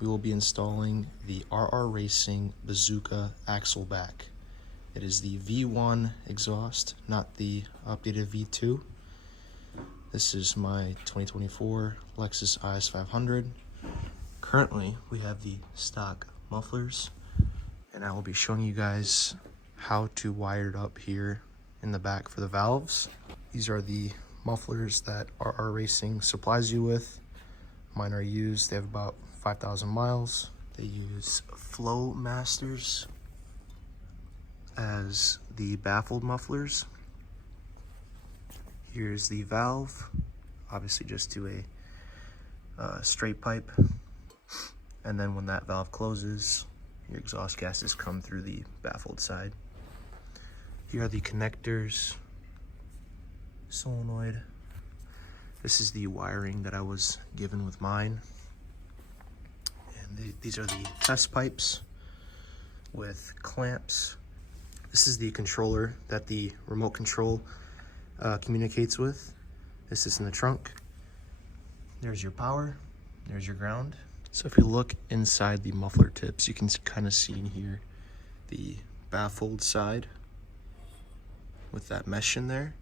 we will be installing the RR Racing Bazooka axle back. It is the V1 exhaust, not the updated V2. This is my 2024 Lexus IS500. Currently, we have the stock mufflers, and I will be showing you guys how to wire it up here in the back for the valves. These are the mufflers that RR Racing supplies you with. Mine are used, they have about 5,000 miles. They use Flow Masters as the baffled mufflers. Here's the valve. Obviously just do a straight pipe. And then when that valve closes, your exhaust gases come through the baffled side. Here are the connectors, solenoid. This is the wiring that I was given with mine. And these are the test pipes with clamps. This is the controller that the remote control communicates with. This is in the trunk. There's your power, there's your ground. So if you look inside the muffler tips, you can kind of see in here the baffled side with that mesh in there.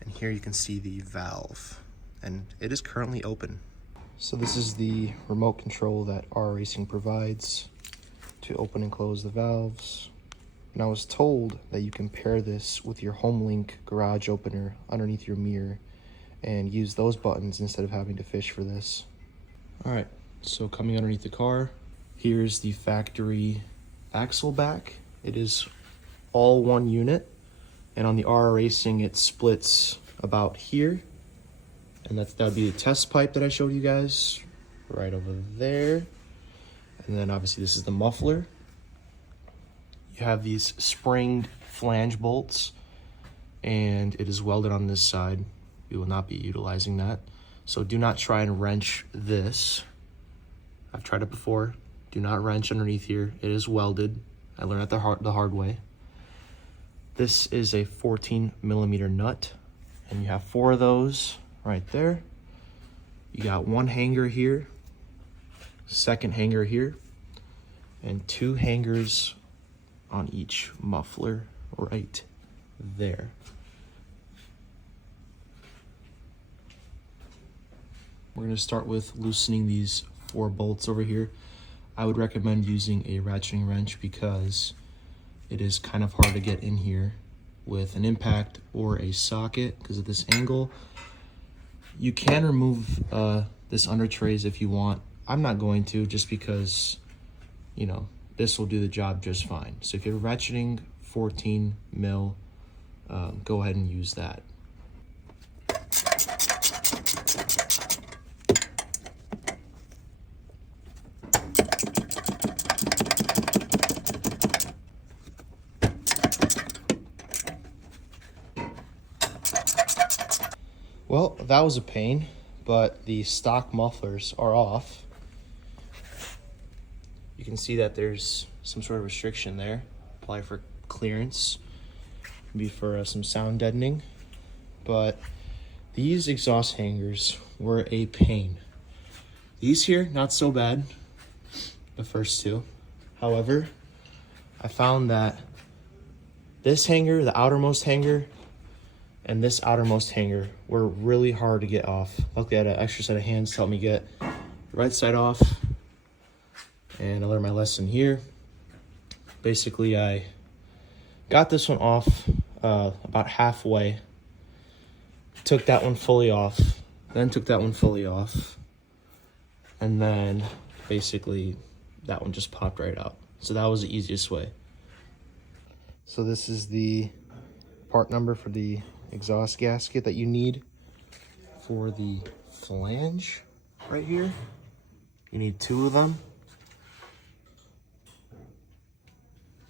And here you can see the valve, and it is currently open. So this is the remote control that RR Racing provides to open and close the valves. And I was told that you can pair this with your HomeLink garage opener underneath your mirror and use those buttons instead of having to fish for this. All right, so coming underneath the car, here's the factory axle back. It is all one unit, and on the RR Racing it splits about here, and that would be the test pipe that I showed you guys right over there. And then obviously this is the muffler. You have these springed flange bolts, and it is welded on this side. We will not be utilizing that, so do not try and wrench this. I've tried it before. Do not wrench underneath here. It is welded. I learned it the hard way. This is a 14mm nut, and you have 4 of those right there. You got 1 hanger here, 2nd hanger here, and 2 hangers on each muffler right there. We're going to start with loosening these 4 bolts over here. I would recommend using a ratcheting wrench because it is kind of hard to get in here with an impact or a socket because of this angle. You can remove this under trays if you want. I'm not going to, just because, you know, this will do the job just fine. So if you're ratcheting 14 mil, go ahead and use that. Well, that was a pain, but the stock mufflers are off. You can see that there's some sort of restriction there. Apply for clearance, maybe for some sound deadening. But these exhaust hangers were a pain. These here, not so bad, the first 2. However, I found that this hanger, the outermost hanger, and this outermost hanger were really hard to get off. Luckily I had an extra set of hands to help me get the right side off. And I learned my lesson here. Basically, I got this one off about halfway, took that one fully off, then took that one fully off, and then basically that one just popped right out. So that was the easiest way. So this is the part number for the exhaust gasket that you need for the flange right here. You need 2 of them.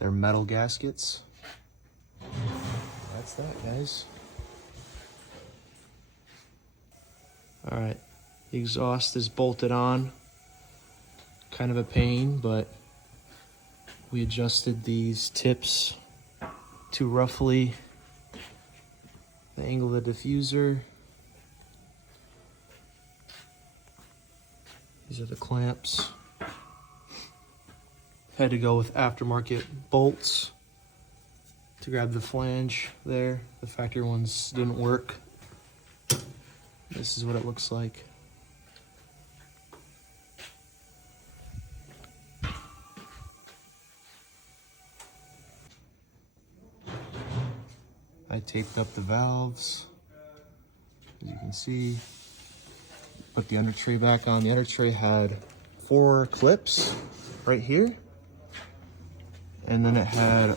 They're metal gaskets. That's that, guys. All right, the exhaust is bolted on. Kind of a pain, but we adjusted these tips to roughly the angle of the diffuser. These are the clamps. Had to go with aftermarket bolts to grab the flange there. The factory ones didn't work. This is what it looks like. I taped up the valves, as you can see. Put the under tray back on. The under tray had 4 clips right here. And then it had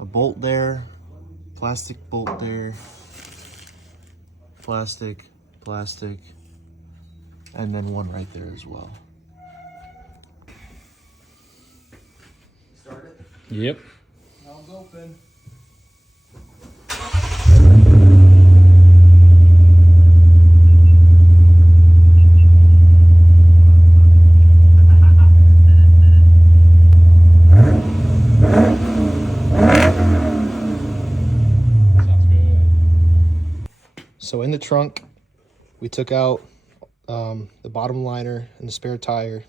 a bolt there, plastic bolt there, plastic, and then one right there as well. Start it? Yep. Valve's open. So in the trunk, we took out the bottom liner and the spare tire.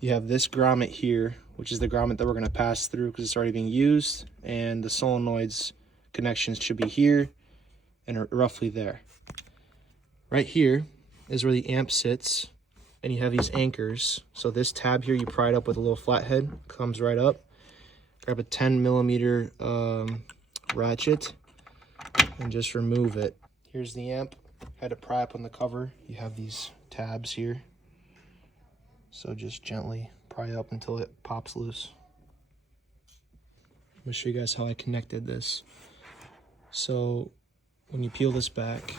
You have this grommet here, which is the grommet that we're going to pass through because it's already being used, and the solenoids connections should be here and roughly there. Right here is where the amp sits, and you have these anchors. So this tab here, you pry it up with a little flathead, comes right up. Grab a 10mm ratchet and just remove it. Here's the amp. Had to pry up on the cover. You have these tabs here. So just gently pry up until it pops loose. I'm gonna show you guys how I connected this. So when you peel this back,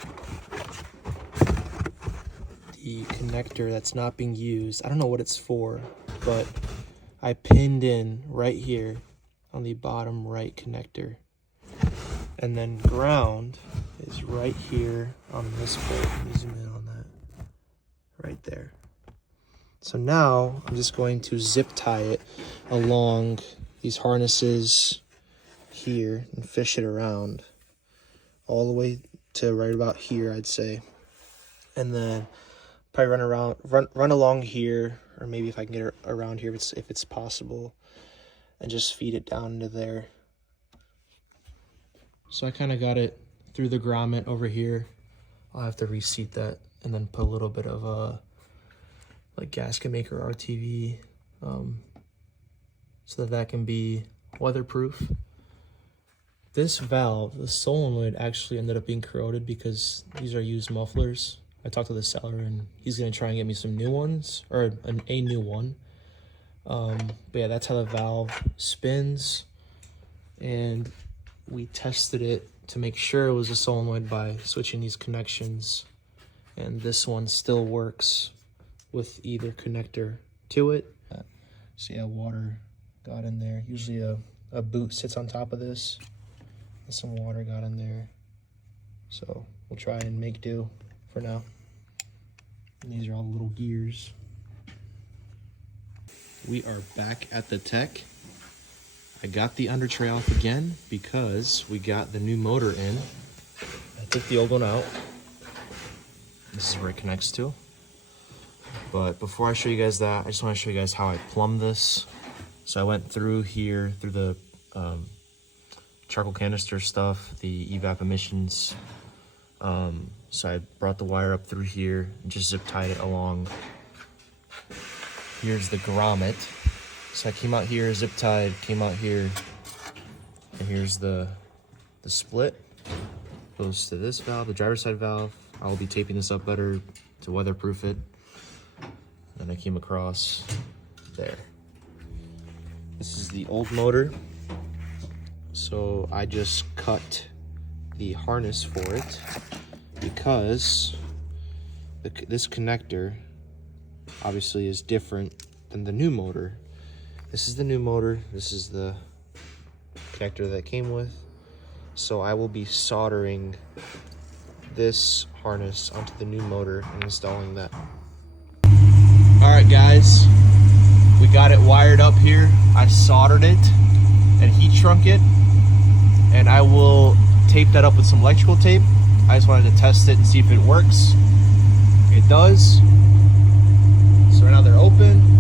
the connector that's not being used, I don't know what it's for, but I pinned in right here on the bottom right connector. And then ground is right here on this bolt. Let me zoom in on that. Right there. So now I'm just going to zip tie it along these harnesses here and fish it around all the way to right about here, I'd say. And then probably run along here, or maybe if I can get it around here if it's possible, and just feed it down into there. So I kind of got it through the grommet over here. I'll have to reseat that and then put a little bit of like gasket maker RTV so that can be weatherproof. This valve, the solenoid, actually ended up being corroded because these are used mufflers. I talked to the seller and he's gonna try and get me some new ones, or a new one. But yeah, that's how the valve spins, and we tested it to make sure it was a solenoid by switching these connections, and this one still works with either connector to it. So yeah, water got in there. Usually a boot sits on top of this, and some water got in there. So we'll try and make do for now. And these are all the little gears. We are back at the tech. I got the under tray off again because we got the new motor in. I took the old one out. This is where it connects to. But before I show you guys that, I just want to show you guys how I plumbed this. So I went through here, through the charcoal canister stuff, the evap emissions. So I brought the wire up through here and just zip tied it along. Here's the grommet. So I came out here, zip tied, came out here, and here's the split. Goes to this valve, the driver's side valve. I'll be taping this up better to weatherproof it. And I came across there. This is the old motor. So I just cut the harness for it because this connector obviously is different than the new motor. This is the new motor. This is the connector that came with. So I will be soldering this harness onto the new motor and installing that. All right, guys, we got it wired up here. I soldered it and heat shrunk it, and I will tape that up with some electrical tape. I just wanted to test it and see if it works. It does. So right now they're open.